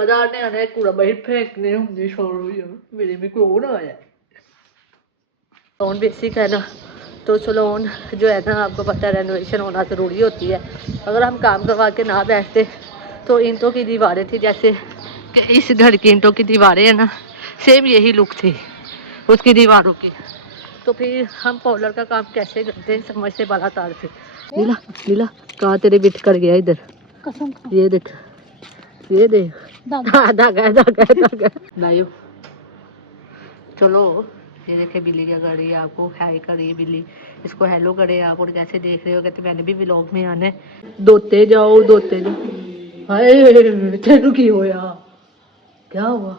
जमादार ने आना कूड़ा बाहर फेंकने होंगे शोर हुई मेरे में कौन आया लोन बेसिक है ना। तो लोन जो है ना आपको पता है रेनोवेशन होना ज़रूरी होती है। अगर हम काम करवा के ना बैठते तो ईंटों की दीवारें थी जैसे कि इस घर की ईंटों की दीवारें हैं ना सेम यही लुक थी उसकी दीवारों की। तो फिर हम पॉलर का काम कैसे करते हैं समझ से बाला तार थे। लीला लीला कहाँ तेरे बिट कर गया इधर ये देख ये देख भाइयों चलो ये देखे बिल्ली क्या कर रही है आपको हाई कर रही है बिल्ली इसको हेलो करे आप और कैसे देख रहे हो कहते मैंने भी व्लॉग में आना है दोते जाओ हाय तेनू की होया क्या हुआ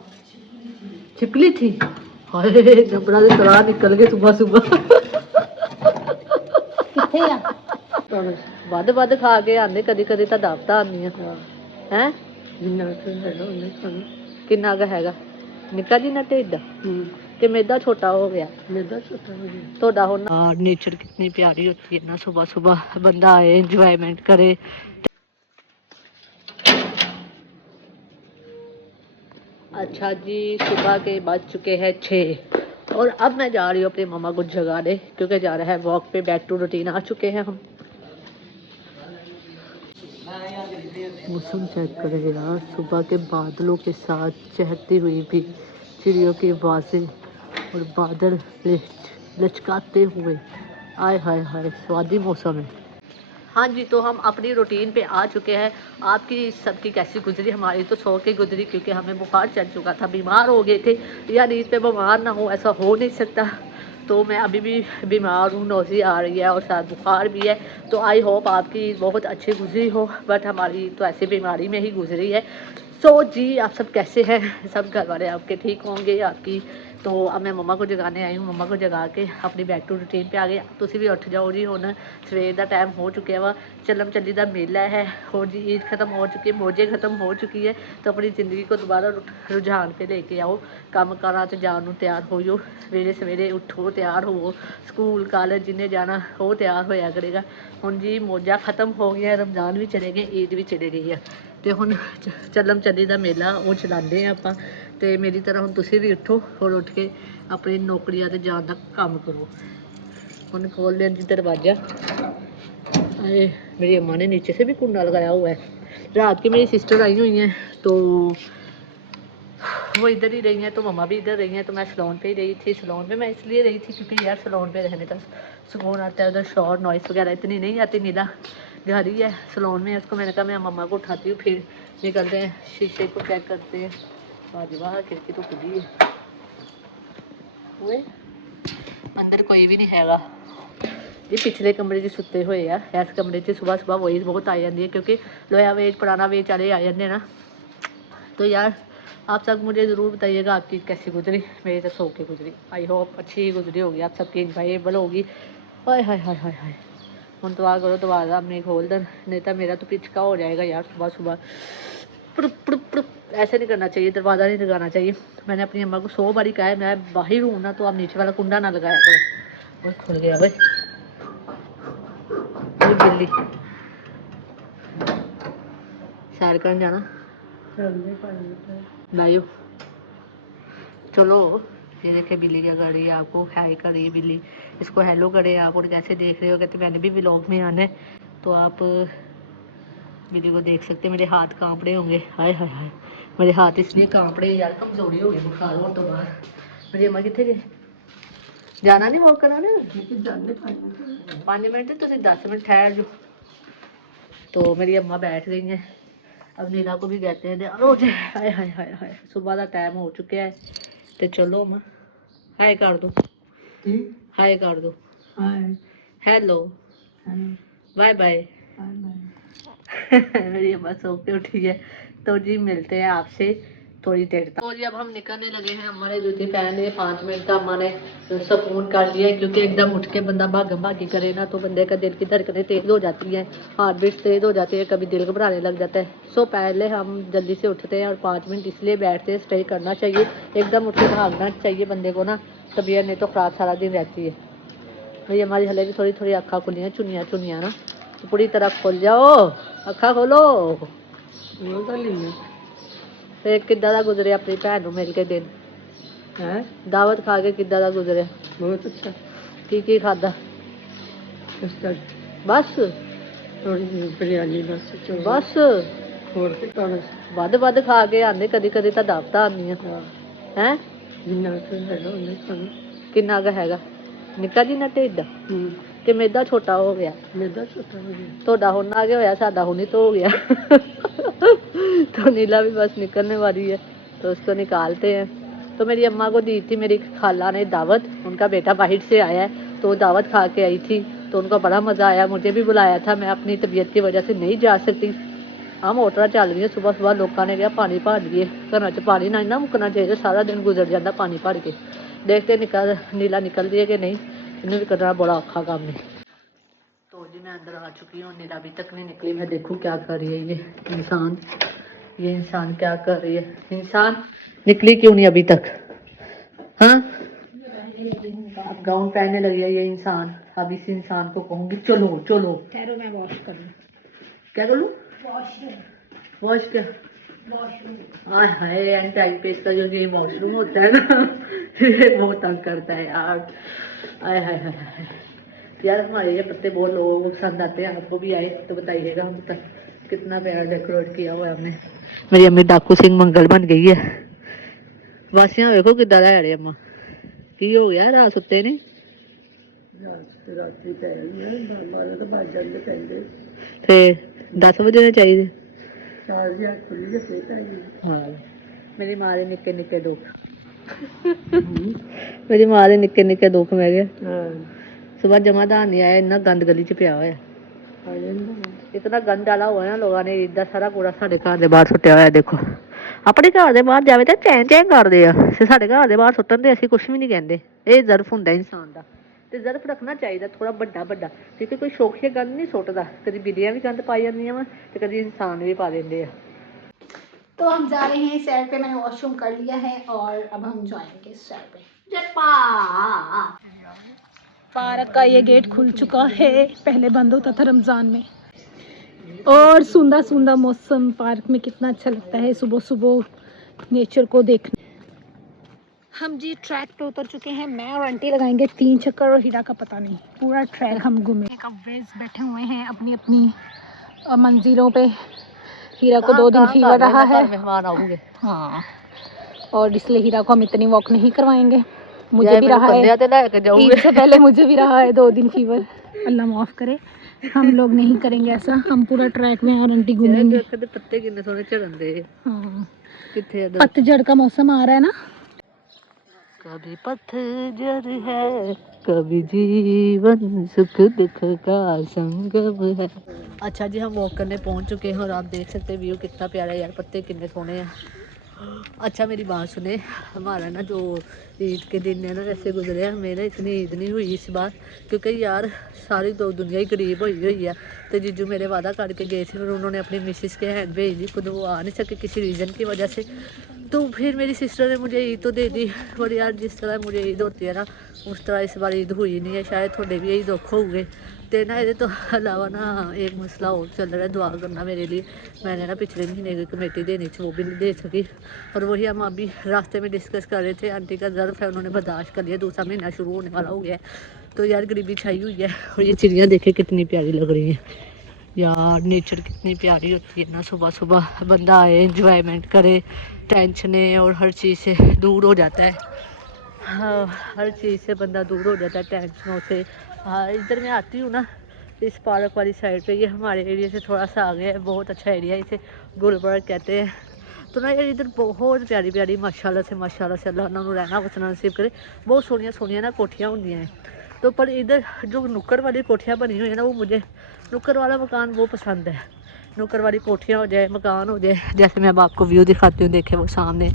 छिपकली थी हाय जबड़ा से तला निकल गए सुबह सुबह ਵੱਧ ਵੱਧ ਖਾ ਕੇ ਆਂਦੇ ਕਦੀ ਕਦੀ ਤਾਂ ਦਾਵਤਾਂ ਆਉਂਦੀਆਂ ਹੈ ਕਿੰਨਾ ਕੁ ਹੈਗਾ ਨਿੱਕਾ ਜੀ ਨਾ ਢਿੱਡ कि मैदा छोटा हो गया थोड़ा हो नेचर कितनी प्यारी होती है ना सुबह सुबह बंदा आए एंजॉयमेंट करे। अच्छा जी सुबह के बज चुके हैं 6 और अब मैं जा रही हूँ अपनी मम्मा को जगाने क्योंकि जा रहा है वॉक पे बैक टू रूटीन आ चुके हैं हम। मौसम चेक करें यार सुबह के बादलों के साथ चहकती हुई भी चिड़ियों की आवाज़ें और बादल लचकाते हुए आय हाय हाय स्वादी मौसम है। हाँ जी तो हम अपनी रूटीन पे आ चुके हैं। आपकी सबकी कैसी गुजरी हमारी तो 100 की गुजरी क्योंकि हमें बुखार चढ़ चुका था बीमार हो गए थे या नींद पे बीमार ना हो ऐसा हो नहीं सकता। तो मैं अभी भी बीमार हूँ नोज़ी आ रही है और साथ बुखार भी है। तो आई होप आपकी बहुत अच्छी गुजरी हो बट हमारी तो ऐसी बीमारी में ही गुजरी है। सो जी आप सब कैसे हैं सब घर वाले आपके ठीक होंगे आपकी। तो अब मैं मम्मा को जगाने आई हूँ मम्मा को जगा के अपनी बैक टू रूटीन पे आ गए तुसी भी उठ जाओ जी हुण सवेर का टाइम हो चुका वा चलम चली का मेला है और जी ईद खत्म हो चुकी है मौजें खत्म हो चुकी है। तो अपनी ज़िंदगी को दोबारा रुझान पे लेके आओ काम कारा च जान तैयार हो जाओ सवेरे सवेरे उठो तैयार हो स्कूल कॉलेज जिन्हें जाना वो तैयार होया करेगा। हुण जी मौजा खत्म हो गया रमज़ान भी चले गए ईद भी चले गई है तो हुण चलम चली का मेला वो चलाते हैं आपां। तो मेरी तरह हुण तुसीं भी उठो और उठ के अपनी नौकरियां ते जान का काम करो। हुण खोल लिया जी दरवाज़ा अरे मेरी अम्मा ने नीचे से भी कुंडा लगाया हुआ है। रात की मेरी सिस्टर आई हुई हैं तो वो इधर ही रही हैं तो मम्मा भी इधर रही हैं तो मैं सलोन पे ही रही थी। सलोन पे मैं इसलिए रही थी क्योंकि यार सलोन पे रहने का सुकून आता है उधर शोर नॉइस वगैरह इतनी नहीं आती। नीला घर ही है सलोन में उसको मैंने कहा मैं मम्मा को उठाती हूँ फिर निकलते हैं शीशे को चेक करते हैं। वाह खिड़की तो खुली है अंदर कोई भी नहीं हैगा ये पिछले कमरे च सुते हुए आ इस कमरे च सुबह सुबह वही बहुत आ जाती है क्योंकि लोया वेज पुराना वेज वाले आ जाते ना। तो यार आप सब मुझे ज़रूर बताइएगा आपकी कैसी गुजरी मेरी तो 100 की गुजरी आई होप अच्छी गुजरी होगी आप सबकी इंजॉयबल होगी। हाय हाय हाय हाय हाय हम दुआ करो दोबारा अपने खोल दें नहीं तो मेरा तो पिचका हो जाएगा यार सुबह सुबह ऐसे नहीं करना चाहिए दरवाज़ा नहीं लगाना चाहिए। मैंने अपनी अम्मा को 100 बारी कहा है मैं बाहर हूँ ना तो आप नीचे वाला कुंडा ना लगाया करो। और खुल गया भाई बिल्ली सैर करने जाना भाइयों चलो ये देखे बिल्ली क्या कर रही है आपको हाई कर रही है बिल्ली इसको हेलो करें आप और कैसे देख रहे हो कहते मैंने भी व्लॉग में आना है तो आप बिल्ली को देख सकते हैं। मेरे हाथ कांप रहे होंगे हाय हाय हाय मेरे हाथ इसलिए कांप रहे यार कमजोरी हो गई बुखार होने तो बाहर। मेरी अम्मा कितने गए जाना नहीं वॉक कराने 5 मिनट तो 10 मिनट ठहर जो। तो मेरी अम्मा बैठ गई हैं अब नीला को भी कहते हैं रोज हाय हाय हाय हाय सुबह का टाइम हो चुका है तो चलो अम्मा हाय कर दो हाय कर दो हेलो बाय बाय मेरी अम्मा सो के उठी है। तो जी मिलते हैं आपसे थोड़ी देर तक। तो जी अब हम निकलने लगे हैं हमारे जूती पहन लिए 5 मिनट का अम्मा ने सुकून कर लिया क्योंकि एकदम उठ के बंदा भागम भागी करे ना तो बंदे का दिल की धड़कनें तेज़ हो जाती हैं हार्ट बीट तेज़ हो जाती है कभी दिल घबराने लग जाता है। सो पहले हम जल्दी से उठते हैं और 5 मिनट इसलिए बैठते हैं स्टे करना चाहिए एकदम उठ के भागना चाहिए बंदे को ना तबीयत नहीं तो ख़राब सारा दिन रहती है। भाई हमारी हले भी थोड़ी थोड़ी अक्खा खुली हैं चुनिया चुनिया ना तो पूरी तरह खुल जाओ अक्खा खोलो ਤੇ ਕਿੱਦਾਂ ਦਾ ਗੁਜ਼ਰਿਆ ਆਪਣੀ ਭੈਣ ਨੂੰ ਮਿਲ ਕੇ ਦਿਨ? ਹੈ ਦਾਵਤ ਖਾ ਕੇ ਕਿੱਦਾਂ ਦਾ ਗੁਜ਼ਰਿਆ? ਬਹੁਤ ਅੱਛਾ। ਕੀ ਖਾਦਾ? ਉਸ ਤੱਕ ਬਸ ਥੋੜੀ ਜਿਹੀ ਬਿਰਿਆਨੀ ਬਸ ਚੋਲ ਬਸ ਹੋਰ ਕੀ ਖਾਣਾ ਵੱਧ ਖਾ ਕੇ ਆਂਦੇ, ਕਦੀ ਕਦੀ ਤਾਂ ਦਾਵਤਾਂ ਆਉਂਦੀਆਂ ਹੈ। ਜਿੰਨਾ ਕੁ ਹੈਗਾ ਉਹਨੇ ਖਾਣਾ। ਕਿੰਨਾ ਕੁ ਹੈਗਾ? ਨਿੱਕਾ ਜਿੰਨਾ ਢਿੱਡ ਕਿ ਮੇਦਾ ਛੋਟਾ ਹੋ ਗਿਆ? ਮੇਦਾ ਛੋਟਾ ਹੋ ਗਿਆ। ਤੁਹਾਡਾ ਹੁਣ ਆ ਗਿਆ ਹੋਇਆ, सादा हुनी तो हो गया। तो नीला भी बस निकलने वाली है, तो उसको निकालते हैं। तो मेरी अम्मा को दी थी मेरी खाला ने दावत, उनका बेटा बाहर से आया है तो वो दावत खा के आई थी, तो उनको बड़ा मज़ा आया। मुझे भी बुलाया था, मैं अपनी तबीयत की वजह से नहीं जा सकती। हाँ मोटर चल रही है, सुबह सुबह लोगों ने कहा पानी भर दिए, घर च पानी ना मुकना चाहिए, सारा दिन गुजर जाता पानी भर के। देखते नीला निकल दिए कि नहीं, इन्हें भी करना बड़ा औखा काम है। तो जी मैं अंदर आ चुकी हूँ, नीला अभी तक नहीं निकली। मैं देखूँ क्या कर रही है ये इंसान क्या कर रही है। इंसान निकली क्यों नहीं अभी तक? हाँ गाउन पहनने लगी है ये इंसान। अब इस इंसान को कहूँगी चलो चलो। ठहरो मैं वॉश कर लूँ। क्या कर लूँ? वॉश क्या? वॉशरूम। हाय एंड टाइम पे इसका जो ये वॉशरूम होता है ना ये बहुत तंग करता है यार। आय हाय हाय हाय यार, हमारे ये पत्ते बहुत लोगों को पसंद आते हैं। आपको भी आए तो बताइएगा। हम तक कितना प्यारा डेकोरेट किया हुआ है हमने। मेरी अम्मी डाकू सिंह मंगल बन गई है। वासियां देखो किदा लै रहे अम्मा। की हो गया? रात सुते नहीं? राती पै रही है, 12 तो बज जाते पहले। ते 10 बजे चाहिए। 4 बजे खुली तो फिर पै गई। हाँ मेरी माँ दे निक्के निक्के दुख मेरी माँ दे निक्के निक्के दुख। मैं क्या सुबह जमादार नहीं आया, इन्ना गंद गली च पिया होया। इतना गंद डाला हुआ है ना लोगों ने, इदा सारा कूड़ा साडे घर दे बाहर सुट्टिया होया। देखो अपने घर दे बाहर जावे तो चैन चैन करदे आ, ते साडे घर दे बाहर सुट्टन ते असीं कुछ भी नहीं कहंदे। ये जर्फ हुंदा इंसान दा, ते जर्फ रखना चाहिए थोड़ा बड्डा बड्डा, क्योंकि कोई शौकिया गंद नहीं सुट्टदा। कदी बिल्लियां भी गंद पाई जांदियां वा ते कदी इंसान भी पा देंदे आ। तो हम जा रहे हैं सैर पे। मैंने वॉशरूम कर लिया है और अब हम जाएंगे सैर पे। पार्क का ये गेट खुल चुका है, पहले बंद होता था रमज़ान में। और सुंदर सुंदर मौसम, पार्क में कितना अच्छा लगता है सुबह सुबह नेचर को देखने। हम जी ट्रैक पे उतर चुके हैं। मैं और आंटी लगाएंगे 3 चक्कर और हीरा का पता नहीं। पूरा ट्रैक हम घूमे। वेज बैठे हुए हैं अपनी अपनी मंजिलों पे। हीरा को 2 दिन फीवर रहा है। मेहमान आऊंगे। हाँ, और इसलिए हीरा को हम इतनी वॉक नहीं करवाएंगे। मुझे भी रहा है, ईद से पहले मुझे भी रहा है 2 दिन फीवर। अल्लाह माफ़ करे, हम लोग नहीं करेंगे ऐसा। हम पूरा ट्रैक में और आंटी घूमेंगे। पत्ते कितने सोने झड़न दे। हाँ किथे पतझड़ का मौसम आ रहा है ना। कभी पतझड़ है, कभी जीवन सुख दुख का संगम है। अच्छा जी हम वॉक करने पहुंच चुके हैं और आप देख सकते हैं व्यू कितना प्यारा है यार, पत्ते कितने सोने हैं। अच्छा मेरी बात सुने, हमारा ना जो ईद के दिन है ना जैसे गुजरे, हमें ना इतनी ईद नहीं हुई इस बार, क्योंकि यार सारी दुनिया ही गरीब हुई है। तो जीजू मेरे वादा करके गए थे और उन्होंने अपनी मिसिस के हैंड भेज दी, खुद वो आ नहीं सके किसी रीज़न की वजह से। तो फिर मेरी सिस्टर ने मुझे ईद तो दे दी, और यार जिस तरह मुझे ईद होती है ना उस तरह इस बार ईद हुई नहीं है। शायद थोड़े भी यही दुख हो गए। तो ना ये तो अलावा ना एक मसला और चल रहा है, दुआ करना मेरे लिए। मैंने ना पिछले महीने की कमेटी देनी थी, वो भी नहीं दे सकी। और वही हम अभी रास्ते में डिस्कस कर रहे थे। आंटी का ज़र्फ है, उन्होंने बर्दाश्त कर लिया, दूसरा महीना शुरू होने वाला हो गया है। तो यार गरीबी छाई हुई है। और ये चिड़िया देखे कितनी प्यारी लग रही है यार, नेचर कितनी प्यारी होती है ना। सुबह सुबह बंदा आए, इंजॉयमेंट करे, टेंशने और हर चीज़ से दूर हो जाता है। हाँ, हर चीज़ से बंदा दूर हो जाता है, टेंशनों से। हाँ इधर मैं आती हूँ ना इस पार्क वाली साइड पे, ये हमारे एरिया से थोड़ा सा आगे है, बहुत अच्छा एरिया है, इसे गुलबर्ग कहते हैं। तो ना यार इधर बहुत प्यारी प्यारी माशाल्लाह से अल्लाह उन्होंने रहना बसना नसीब करे, बहुत सोनिया सोनिया ना कोठियाँ होंगी हैं। तो पर इधर जो नुक्कड़ वाली कोठियाँ बनी हुई है ना, वो मुझे नुक्कड़ वाला मकान वो पसंद है। नुक्कड़ वाली कोठियाँ हो जाए, मकान हो जाए, जैसे मैं अब आपको व्यू दिखाती हूँ, देखे वो सामने।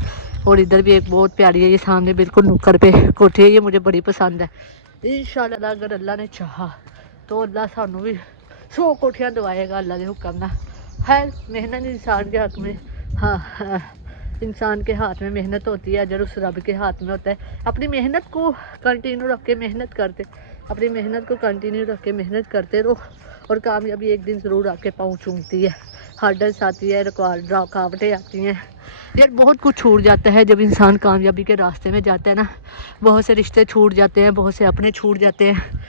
और इधर भी एक बहुत प्यारी है, ये सामने बिल्कुल नुक्कड़ पे कोठी है, ये मुझे बड़ी पसंद है। इंशाल्लाह अगर अल्लाह ने चाहा तो अल्लाह सानू भी 100 कोठियाँ दवाएगा अल्लाह के हुक्म ना। है मेहनत इंसान के हक में। हाँ इंसान के हाथ में मेहनत होती है, अजर उस रब के हाथ में होता है। अपनी मेहनत को कंटिन्यू रख के मेहनत करते, अपनी मेहनत को कंटिन्यू रख के मेहनत करते रहो, और कामयाबी एक दिन ज़रूर आके पाँव चूमती है। हर्डल्स आती है, रुकावटें आती हैं यार। बहुत कुछ छूट जाता है जब इंसान कामयाबी के रास्ते में जाता है ना। बहुत से रिश्ते छूट जाते हैं, बहुत से अपने छूट जाते हैं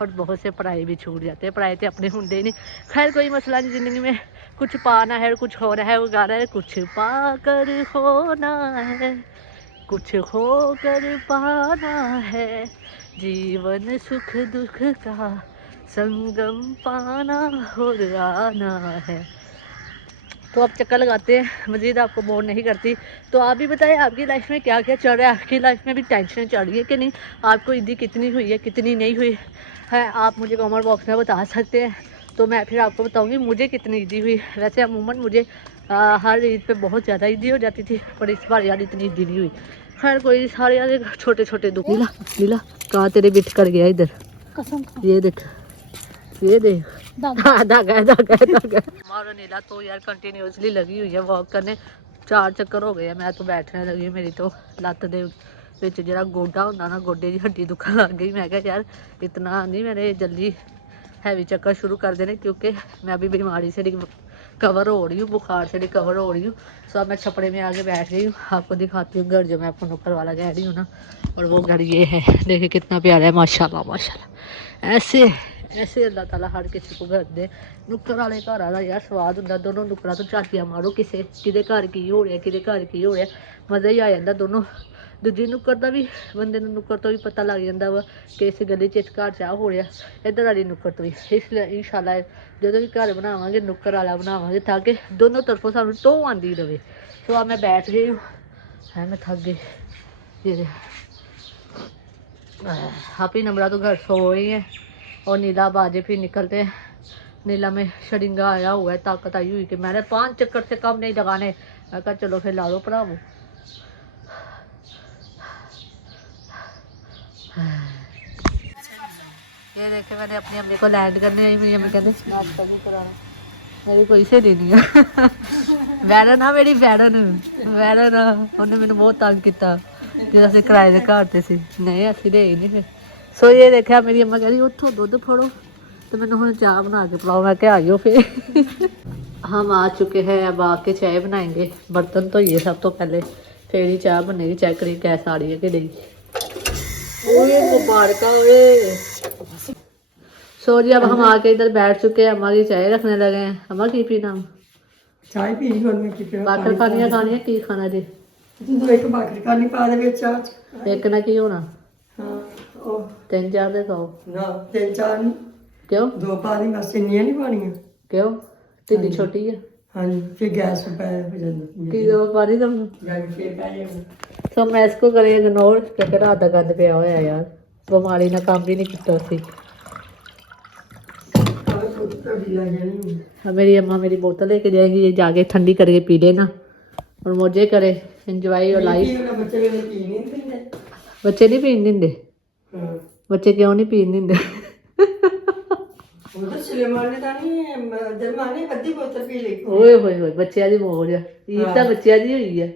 और बहुत से पढ़ाई भी छूट जाते हैं। पढ़ाई तो अपने होंगे ही नहीं। खैर कोई मसला नहीं, ज़िंदगी में कुछ पाना है, कुछ होना है। वो गाना है, कुछ पा कर होना है, कुछ हो कर पाना है, जीवन सुख दुख का संगम पाना और आना है। तो आप चक्कर लगाते हैं, मज़ीद आपको बोर नहीं करती। तो आप भी बताएं आपकी लाइफ में क्या क्या चल रहा है। आपकी लाइफ में भी टेंशन चल रही है कि नहीं, आपको ईदी कितनी हुई है, कितनी नहीं हुई है, आप मुझे कमेंट बॉक्स में बता सकते हैं। तो मैं फिर आपको बताऊंगी मुझे कितनी ईदी हुई। वैसे अमूमन मुझे हर ईद पे बहुत ज़्यादा ईदी हो जाती थी, पर इस बार यार इतनी ईदी नहीं हुई। खैर कोई सारे यार छोटे छोटे दुख। नीला नीला कहाँ तेरे बिट कर गया इधर, ये देख, ये देख, हमारा नीला तो यार कंटिन्यूसली लगी हुई है वॉक करने। 4 चक्कर हो गए हैं, मैं तो बैठने लगी। मेरी तो लत्त दे विच जरा गोडा होंदा ना, गोडे की हड्डी दुखन लग गई। मैं कहा यार इतना नहीं मेरे जल्दी हैवी चक्कर शुरू कर देने, क्योंकि मैं अभी बीमारी से कवर हो रही हूँ, बुखार से रिकवर हो रही हूँ। सो अब मैं छपड़े में आके बैठ गई हूँ। आपको दिखाती हूँ घर, जो मैं आपको नुक्कर वाला कह रही हूँ ना। और वो घर ये है, देखिए कितना प्यारा है, माशाल्लाह माशाल्लाह। ऐसे ऐसे अल्लाह ताला हर किसी को घर दे। नुक्कर वाले घर वाला यार स्वाद होंदा। दोनों नुक्करा तो झातियां मारो किसे किदे घर की हो रहा, किदे घर की हो रहा, मज़ा ही आ जाता। दोनों दूजी नुक्कर का भी बंदे नुक्कर तो भी पता लग जाता वा कि इस गली च इस घर चाह हो रहा, इधर वाली नुक्कर तो भी। इसलिए इंशाल्लाह जो भी घर बनावांगे नुक्कर वाला बनावांगे, ताकि दोनों तरफों सानू टो आती रहे। तो अब मैं बैठ गई हूँ, है मैं थक गई। ये हापी नंबरा तो घर सो रही है और नीला बाजे फिर निकलते हैं। नीला में शरिंगा आया हुआ है, ताकत आई हुई कि मैंने 5 चक्कर से कम नहीं लगाने। मैं कहा चलो फिर ला लो भरावो। ये देखे मैंने अपनी अम्मी को लैंड करने आई। मेरी अम्मी कहते नाश्ता नहीं कराना, मेरी कोई सहेली नहीं है। वैरन आ मेरी, वैरन उन्हें मैंने बहुत तंग किया जो असं किराए के घर से नहीं, असं दे ही नहीं फिर। सो ये देखा मेरी अम्मा कह रही उठो दुध फड़ो, तो मैंने हूँ चाह बना के पिलाओ। मैं क्या आइयो फिर। हम आ चुके हैं, अब आके चाय बनाएंगे। बर्तन तो ये सब तो पहले, फिर ही चाय बनेगी। चेक करिए गैस आ रही है कि नहीं। मुबारक हुए। सो जी अब हम आके इधर बैठ चुके हैं, अम्मा की चाय रखने लगे हैं। अम्मा की पीना, चाय पी बाकर खानी है की खाना जी? एक बाकर खानी पा दे चाह, एक ना की होना। हाँ 3-4 दे खाओ ना, 3-4 नहीं क्यों, 2 पा दी बस, इन्नियां नहीं पानियां क्यों, ढिड्डी छोटी है। हाँ जी फिर गैस पे की 2 पानी तुम फिर पै जाएगा। सो मैं इसको करे इग्नोर, क्योंकि रात का गंद पिया होया यार, बीमारी ने काम भी नहीं किया सी। मेरी अम्मा मेरी बोतल लेके जाएगी, ये जाके ठंडी करके पी लेना और मौजे करे, एंजॉय योर लाइफ। बच्चे नहीं पीन देंगे, बच्चे क्यों नहीं पीन देंगे? ओए होए होए बच्चिया दी मौज है, ईद तो बच्चिया दी हुई है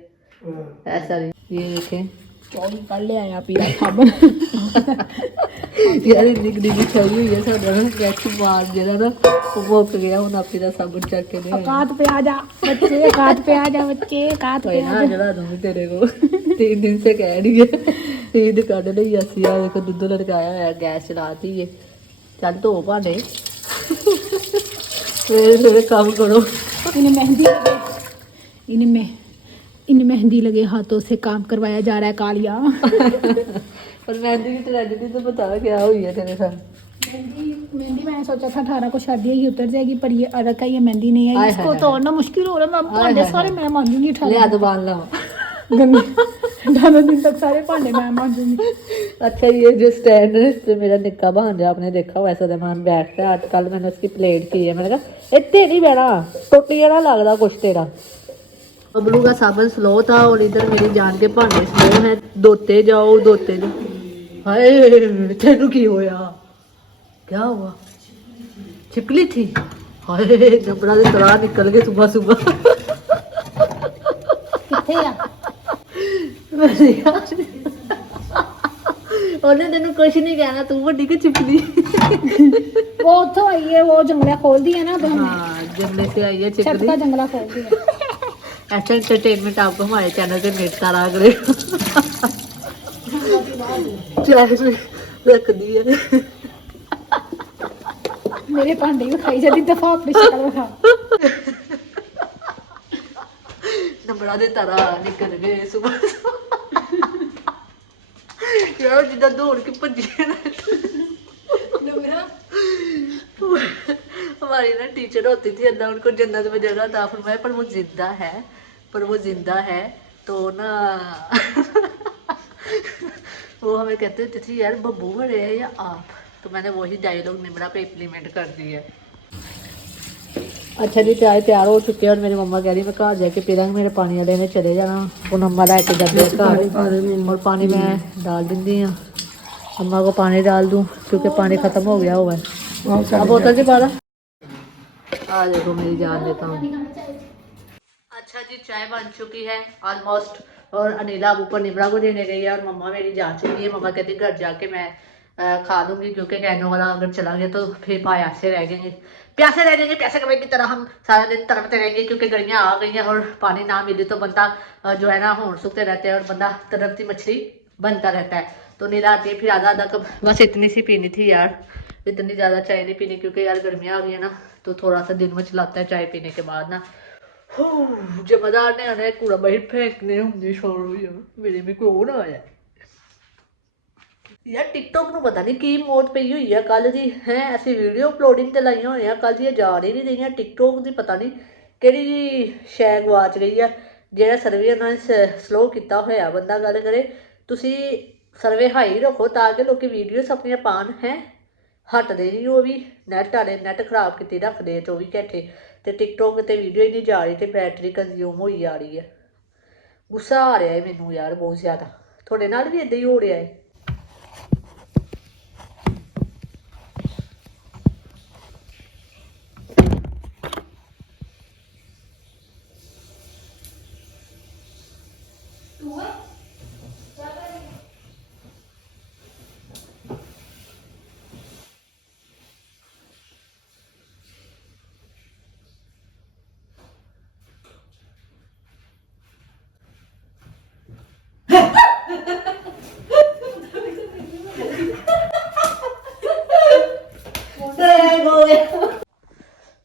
ऐसा नहीं। ये देखें चौल कर ले आया पीला साबन। यार इतनी गरीबी छाई हुई है साडा ना, गैस बार जेड़ा ना वो मुक गया। हुन आपी दा साबन चक के ले औकात पे आ जा बच्चे, औकात पे आ जा बच्चे, औकात पे आ जा। जला दूंगी तेरे को। 3 दिन से कह रही है ईद कढ़ ली असी। आ देखो दूध लड़काया हुआ, गैस चलाती है। चल धो भांडे, सवेरे काम करो। इन्हें मेहंदी लगे हाथों से काम करवाया जा रहा है कालिया। पर मेहंदी की ट्रेजेडी तो बता क्या हुई है तेरे साथ? मेहंदी मैंने सोचा था 18 को शादी ही उतर जाएगी, पर ये अरक है, ये मेहंदी नहीं है। इसको तोड़ना मुश्किल हो रहा है। मैं भांडे सारे मैं मांजूंगी, 18 बांध ला 18 दिन तक सारे भांडे मैं मांजूंगी। अच्छा ये जो स्टैंड है तो मेरा निक्का भांजा आपने देखा हुआ, ऐसा मैं बैठता है। आजकल मैंने उसकी प्लेट की है, मैंने कहा इतने नहीं बहना, टुट जाना लगता कुछ तेरा। बबलू का साबन स्लो था और इधर मेरी जान के भांडे स्लो हैं। धोते जाओ धोते जाओ। हाय तेनू की होया, क्या हुआ? छिपकली थी? हाय जबड़ा से तरह निकल गए सुबह सुबह। ਉਹਨੇ ਤੈਨੂੰ ਕੁਛ नहीं कहना, तू ਵੱਡੀ ਕਿ छिपकली। वो तो आई है, वो जंगला खोल दिया ना तो हाँ जंगले से आई है छत का चिकनी। जंगला खोल दिया। ऐसा एंटरटेनमेंट आपको हमारे चैनल पे मिलता रहा करेगा। चाय में रख दी है। मेरे भांडे भी खाई जाती दफा अपनी शक्ल विखा। नंबरा दे तरह निकल गए सुबह यार जिदा दौड़ के भजे हमारी ना टीचर होती थी अल्लाह उनको जन्नत में जगह अता फरमाए, पर वो जिंदा है, पर वो जिंदा है तो ना वो हमें कहते होते थी यार बब्बू बड़े हैं या आप, तो मैंने वही डायलॉग निमरा पे इम्प्लीमेंट कर दिया है। अच्छा जी चाय तैयार हो चुकी है और मेरी मम्मा कह रही मैं घर जाके पी लेंगे, मेरे पानी वाले ने चले जाना, वो अम्मा लैके जाते घर और पानी मैं डाल दी हाँ, अम्मा को पानी डाल दूँ क्योंकि पानी ख़त्म हो गया हुआ है। अब बोतल से पाला आ देखो मेरी जान लेता हूँ। अच्छा जी चाय बन चुकी है ऑलमोस्ट और अनिला अब ऊपर निमरा को देने गई है और मम्मा मेरी जा चुकी है। मम्मा कहती घर जाके मैं खा लूँगी क्योंकि कहने वाला अगर चला गया तो फिर प्यासे रह जाएंगे, प्यासे रह जाएंगे, प्यासे कभी की तरह हम सारा दिन तड़पते रहेंगे क्योंकि गर्मियाँ आ गई हैं और पानी ना मिले तो बंदा जो है ना होंठ सूखते रहते हैं और बंदा तड़पती मछली बनता रहता है। तो नीला आती है फिर आधा आधा कप, बस इतनी सी पीनी थी यार, इतनी ज़्यादा चाय नहीं पीनी क्योंकि यार गर्मियाँ आ गई है ना, तो थोड़ा सा दिन में चलाता है चाय पीने के बाद ना। जमादार ने आना कूड़ा बाहर फेंकने होंगे शोर हुई मेरे में कौन आया यार। टिकटॉक ਨੂੰ पता नहीं की मौत पई हुई है कल दी है, ऐसी वीडियो अपलोडिंग ते लाइया हुई हैं कल दी जा ही नहीं रही टिकटॉक दी, पता नहीं ਕਿਹੜੀ ਸ਼ੈ ਗਵਾਚ ਗਈ ਆ। ਜਿਹੜਾ ਸਰਵੇ ਉਹਨਾਂ ਨੇ ਸਲੋ ਕੀਤਾ ਹੋਇਆ ਬੰਦਾ ਗੱਲ ਕਰੇ, ਤੁਸੀਂ ਸਰਵੇ ਹਾਈ ਰੱਖੋ ਤਾਂ ਕਿ ਲੋਕੀ ਵੀਡੀਓਸ ਆਪਣੀਆਂ ਪਾਣ ਹੈ, ਹਟਦੇ ਨਹੀਂ ਉਹ ਵੀ ਨੈਟ ਵਾਲੇ ਨੈਟ ਖਰਾਬ ਕੀਤੀ ਰੱਖਦੇ 24 ਘੰਟੇ ਤੇ ਟਿਕਟੌਕ ਤੇ ਵੀਡੀਓ ਹੀ ਨਹੀਂ ਜਾ ਰਹੀ ਤੇ ਬੈਟਰੀ ਕੰਜ਼ਿਊਮ ਹੋਈ ਜਾ ਰਹੀ ਹੈ। ਗੁੱਸਾ ਆ ਰਿਹਾ ਹੈ ਮੈਨੂੰ ਯਾਰ ਬਹੁਤ ਜ਼ਿਆਦਾ, ਤੁਹਾਡੇ ਨਾਲ ਵੀ ਇਦਾਂ ਹੀ ਹੋ ਰਿਹਾ ਹੈ।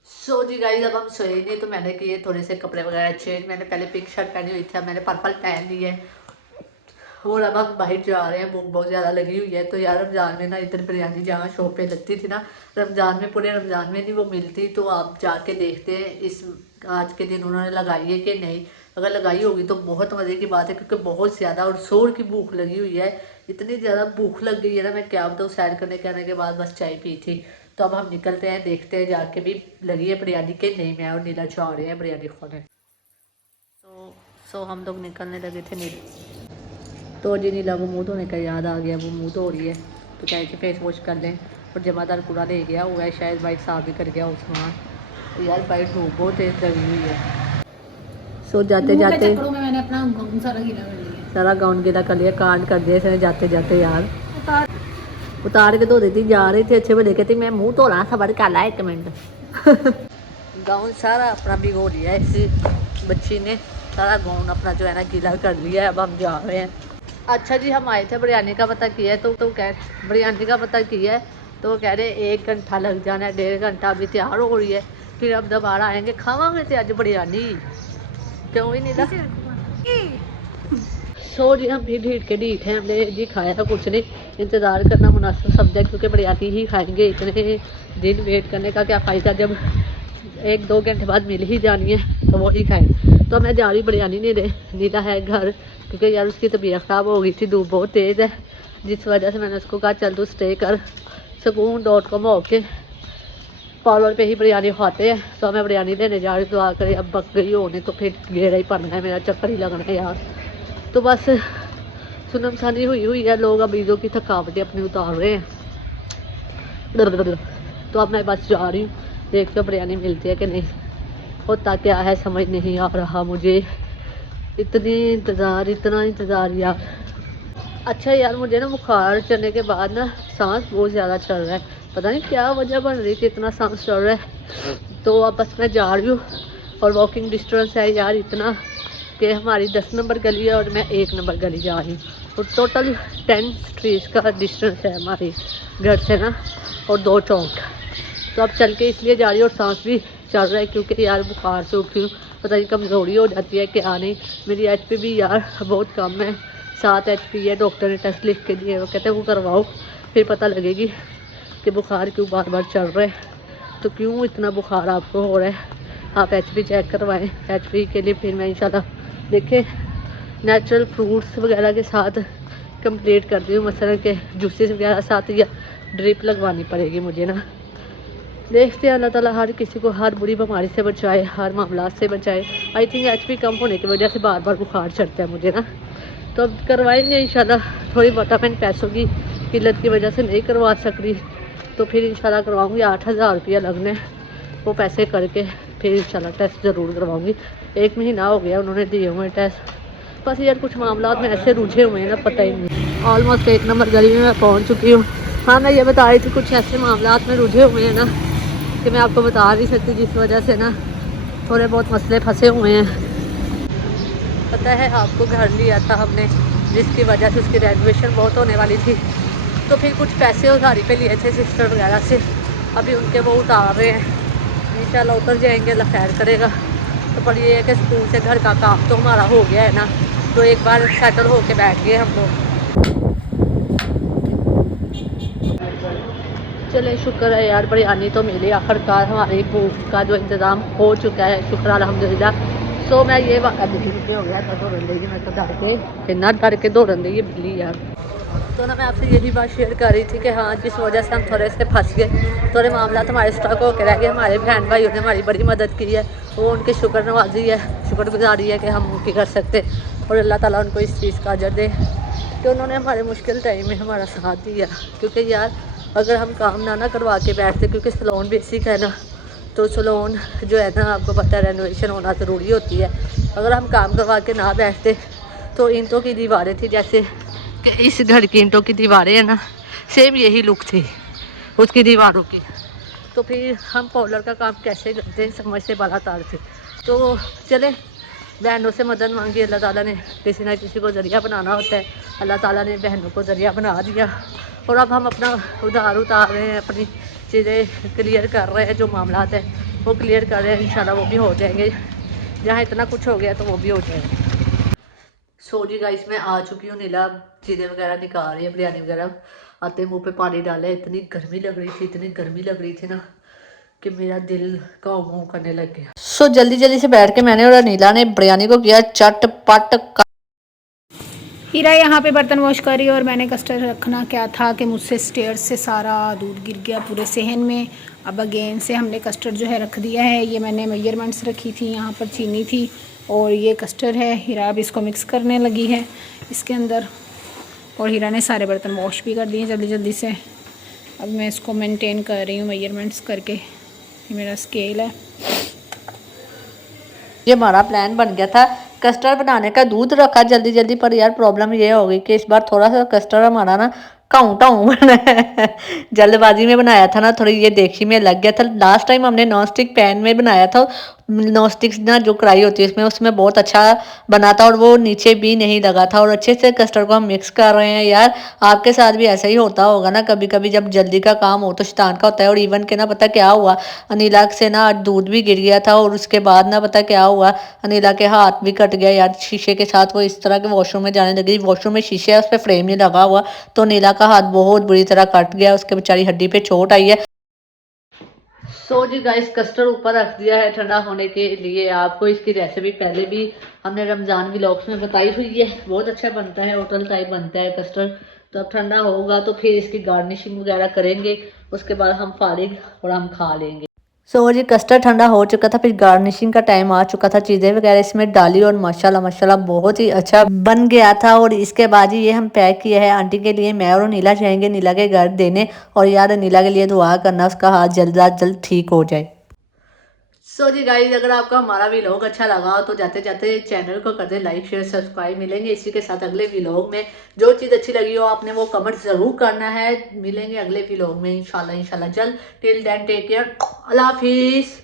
सो जी गाइस अब हम सोए नहीं तो मैंने किए थोड़े से कपड़े वगैरह चेंज, मैंने पहले पिंक शर्ट पहनी हुई थी, मैंने पर्पल पहन ली है और अब हम बाहर जा रहे हैं, भूख बहुत ज़्यादा लगी हुई है। तो यार रमज़ान में ना इधर बिरयानी जहाँ शॉप पे लगती थी ना रमज़ान में, पूरे रमज़ान में नहीं वो मिलती, तो आप जाके देखते हैं इस आज के दिन उन्होंने लगाई है कि नहीं, अगर लगाई होगी तो बहुत मज़े की बात है क्योंकि बहुत ज़्यादा और शोर की भूख लगी हुई है, इतनी ज़्यादा भूख लग गई है ना, मैं क्या बताऊँ सैर करने के आने के बाद बस चाय पी थी। तो अब हम निकलते हैं, देखते हैं जाके भी लगी है बिरयानी के नहीं, मैं और नीला जा रहे हैं बिरयानी खाने। सो हम लोग निकलने लगे थे तो जी नीला वो मुँह धोने का याद आ गया, वो मुँह धो रही है तो चाहे कि फेस वॉश कर लें और जमादार पूरा ले गया हुआ है, शायद बाइक साफ भी कर गया उस वहाँ। तो यार बाइक धूप बहुत तेज लगी हुई है। सो जाते जाते में मैंने अपना गाउन सारा गीला कर लिया, सारा गाउन गीला कर लिया, कांड कर दिया इसने जाते जाते यार, उतार के धो देती जा रही थी अच्छे में, कहती मैं मुँह धो रहा सबर कर ला 1 मिनट गाउन सारा अपना भिगो लिया है इस बच्ची ने, सारा गाउन अपना जो है ना गीला कर लिया है। अब हम जा रहे हैं। अच्छा जी हम आए थे बिरयानी का पता किया है तो कह बिरयानी का पता किया है तो कह रहे 1 घंटा लग जाना है, 1.5 घंटा अभी तैयार हो रही है, फिर अब दोबारा आएंगे खावांगे तो अज बिरयानी क्यों ही नहीं था। सो जी हम भी ढीठ के ढीठ हैं, हमने जी खाया था कुछ नहीं, इंतज़ार करना मुनासिब समझा क्योंकि बिरयानी ही खाएंगे, इतने दिन वेट करने का क्या फ़ायदा जब 1-2 घंटे बाद मिल ही जानी है तो वो ही खाएँ। तो मैं जा रही बिरयानी नहीं दे नीला है घर क्योंकि यार उसकी तबीयत ख़राब हो गई थी, धूप बहुत तेज़ है जिस वजह से मैंने उसको कहा चल तू स्टे कर, sukoon.com होके पार्लर पे ही बिरयानी खाते हैं। तो मैं बिरयानी लेने जा रही हूँ, दुआ करे अब बक गई होने तो फिर घेरा ही पड़ना है, मेरा चक्कर ही लगना है यार। तो बस सुनमसानी हुई है, लोग अब ईदों की थकावटें अपनी उतार रहे हैं। तो अब मैं बस जा रही हूँ, देखते हो बिरयानी मिलती है कि नहीं, होता क्या है समझ नहीं आ रहा मुझे, इतना इंतज़ार यार। अच्छा यार मुझे ना बुखार चढ़ने के बाद ना सांस बहुत ज़्यादा चल रहा है, पता नहीं क्या वजह बन रही कि इतना सांस चल रहा है, तो अब बस मैं जा रही हूँ और वॉकिंग डिस्टेंस है यार इतना कि हमारी 10 नंबर गली है और मैं 1 नंबर गली जा रही हूँ और टोटल 10 स्ट्रीट्स का डिस्टेंस है हमारे घर से ना और 2 चौक। तो अब चल के इसलिए जा रही हूँ और सांस भी चल रहा है क्योंकि यार बुखार से उठी हूँ, पता नहीं कमज़ोरी हो जाती है क्या नहीं। मेरी HP भी यार बहुत कम है, 7 HP है। डॉक्टर ने टेस्ट लिख के दिए, वो कहते हैं वो करवाओ फिर पता लगेगी कि बुखार क्यों बार बार चल रहा है, तो क्यों इतना बुखार आपको हो रहा है। आप HP चेक करवाएं। HP के लिए फिर मैं इंशाल्लाह देखें नेचुरल फ्रूट्स वगैरह के साथ कंप्लीट कर दी हूँ, मसलन के जूसेस वगैरह साथ या ड्रिप लगवानी पड़ेगी मुझे ना। देखते हैं अल्लाह ताला हर किसी को हर बुरी बीमारी से बचाए, हर मामला से बचाए। आई थिंक HP कम होने की वजह से बार बार बुखार चढ़ता है मुझे ना, तो अब करवाएंगे इंशाल्लाह। थोड़ी बहुत मैंने पैसों की किल्लत की वजह से नहीं करवा सक रही, तो फिर इंशाल्लाह करवाऊँगी। 8,000 रुपया लगने, वो पैसे करके फिर इंशाल्लाह टेस्ट ज़रूर करवाऊँगी। 1 महीना हो गया उन्होंने दिए हुए टेस्ट, बस यार कुछ मामला में ऐसे रूझे हुए हैं ना, पता ही नहीं। ऑलमोस्ट 1 नंबर गली में मैं पहुंच चुकी हूँ। हाँ, मैं ये बता रही थी कुछ ऐसे मामला में रूझे हुए हैं ना कि मैं आपको बता नहीं सकती, जिस वजह से ना थोड़े बहुत मसले फंसे हुए हैं। पता है आपको, घर लिया था हमने जिसकी वजह से उसकी रेनोवेशन बहुत होने वाली थी, तो फिर कुछ पैसे उधारी पे लिए थे सिस्टर वगैरह से, अभी उनके वो उतार रहे हैं। इंशाल्लाह उतर जाएंगे, अल्लाह खैर करेगा। तो पर ये है कि स्कूल से घर का काम तो हमारा हो गया है ना, तो एक बार सेटल होके बैठ गए हम लोग। चले शुक्र है यार, बिरयानी तो मिली आखिरकार, हमारी भूख का जो इंतज़ाम हो चुका है, शुक्र अल्हम्दुलिल्लाह। सो मैं ये हो गया था दौड़न देगी, मैं तो डर के इतना डर के दौड़न देगी बिल्ली यार। तो ना मैं आपसे यही बात शेयर कर रही थी कि हाँ, जिस वजह से हम थोड़े से फंस गए, थोड़े मामला हमारे स्टॉक होकर रह गए। हमारे बहन भाइयों ने हमारी बड़ी मदद की है, वो उनकी शुक्र नवाजी है, शुक्रगुजारी है कि हम उनकी कर सकते, और अल्लाह ताला उनको इस चीज़ का अजर दे कि उन्होंने हमारे मुश्किल टाइम में हमारा साथ दिया। क्योंकि यार अगर हम काम ना करवा के बैठते, क्योंकि सलोन बेसिक है ना, तो सलोन जो है ना आपको पता है रेनोवेशन होना ज़रूरी होती है। अगर हम काम करवा के ना बैठते तो ईंटों की दीवारें थी, जैसे कि इस घर की ईंटों की दीवारें हैं ना, सेम यही लुक थी उसकी दीवारों की, तो फिर हम पॉलर का काम कैसे करते हैं, समझ से बाला तार थे। तो चले बहनों से मदद मांगी, अल्लाह ताला ने किसी ना किसी को ज़रिया बनाना होता है, अल्लाह ताला ने बहनों को ज़रिया बना दिया। और अब हम अपना उधार उतार रहे हैं, अपनी चीज़ें क्लियर कर रहे हैं, जो मामला है वो क्लियर कर रहे हैं। इंशाल्लाह वो भी हो जाएंगे, जहाँ इतना कुछ हो गया तो वो भी हो जाएगा। सो जी गाइस, मैं आ चुकी हूँ। नीला चीज़ें वगैरह निकाल रही है, बिरयानी वगैरह। आते मुँह पे पानी डाला है, इतनी गर्मी लग रही थी, इतनी गर्मी लग रही थी ना कि मेरा दिल काऊ मुँह करने लग गया। सो जल्दी जल्दी से बैठ के मैंने और नीला ने बिरयानी को किया चटपट। हीरा यहाँ पे बर्तन वॉश कर रही है और मैंने कस्टर्ड रखना क्या था कि मुझसे स्टेयर्स से सारा दूध गिर गया पूरे सहन में। अब अगेन से हमने कस्टर्ड जो है रख दिया है। ये मैंने मेजरमेंट्स रखी थी, यहाँ पर चीनी थी और ये कस्टर्ड है। हीरा अब इसको मिक्स करने लगी है इसके अंदर, और हीरा ने सारे बर्तन वॉश भी कर दिए जल्दी जल्दी से। अब मैं इसको मेंटेन कर रही हूँ मेजरमेंट्स करके। ये मेरा स्केल है। ये हमारा प्लान बन गया था कस्टर्ड बनाने का, दूध रखा जल्दी जल्दी, पर यार प्रॉब्लम ये हो गई कि इस बार थोड़ा सा कस्टर्ड हमारा ना टाऊ टाऊ बना है। जल्दबाजी में बनाया था ना, थोड़ी ये देखी में लग गया था। लास्ट टाइम हमने नॉन स्टिक पैन में बनाया था, नॉन स्टिक ना जो कढ़ाई होती है उसमें बहुत अच्छा बना था और वो नीचे भी नहीं लगा था। और अच्छे से कस्टर्ड को हम मिक्स कर रहे हैं। यार आपके साथ भी ऐसा ही होता होगा ना, कभी कभी जब जल्दी का काम हो तो शैतान का होता है। और इवन के ना पता क्या हुआ, अनिला से ना दूध भी गिर गया था और उसके बाद ना पता क्या हुआ, अनिला के हाथ भी कट गया यार शीशे के साथ। वो इस तरह के वॉशरूम में जाने लगी, वॉशरूम में शीशे है, उस पर फ्रेम नहीं लगा हुआ, तो नीला का हाथ बहुत बुरी तरह कट गया, उसके बेचारी हड्डी पे चोट आई है। सो जी गाइस, कस्टर्ड ऊपर रख दिया है ठंडा होने के लिए। आपको इसकी रेसिपी पहले भी हमने रमज़ान व्लॉग्स में बताई हुई है, बहुत अच्छा बनता है, होटल टाइप बनता है कस्टर्ड। तो अब ठंडा होगा तो फिर इसकी गार्निशिंग वगैरह करेंगे, उसके बाद हम फारिग और हम खा लेंगे। सो जी कस्टर्ड ठंडा हो चुका था, फिर गार्निशिंग का टाइम आ चुका था, चीज़ें वगैरह इसमें डाली और माशाल्लाह बहुत ही अच्छा बन गया था। और इसके बाद ही ये हम पैक किया है आंटी के लिए। मैं और नीला जाएंगे नीला के घर देने, और यार नीला के लिए दुआ करना उसका हाथ जल्द ठीक हो जाए। सो जी गाइस, अगर आपको हमारा व्लॉग अच्छा लगा हो तो जाते जाते चैनल को कर दे लाइक शेयर सब्सक्राइब। मिलेंगे इसी के साथ अगले व्लॉग में। जो चीज़ अच्छी लगी हो आपने वो कमेंट ज़रूर करना है। मिलेंगे अगले व्लॉग में इंशाल्लाह जल्द। टिल देन टेक केयर, अल्लाह हाफिज़।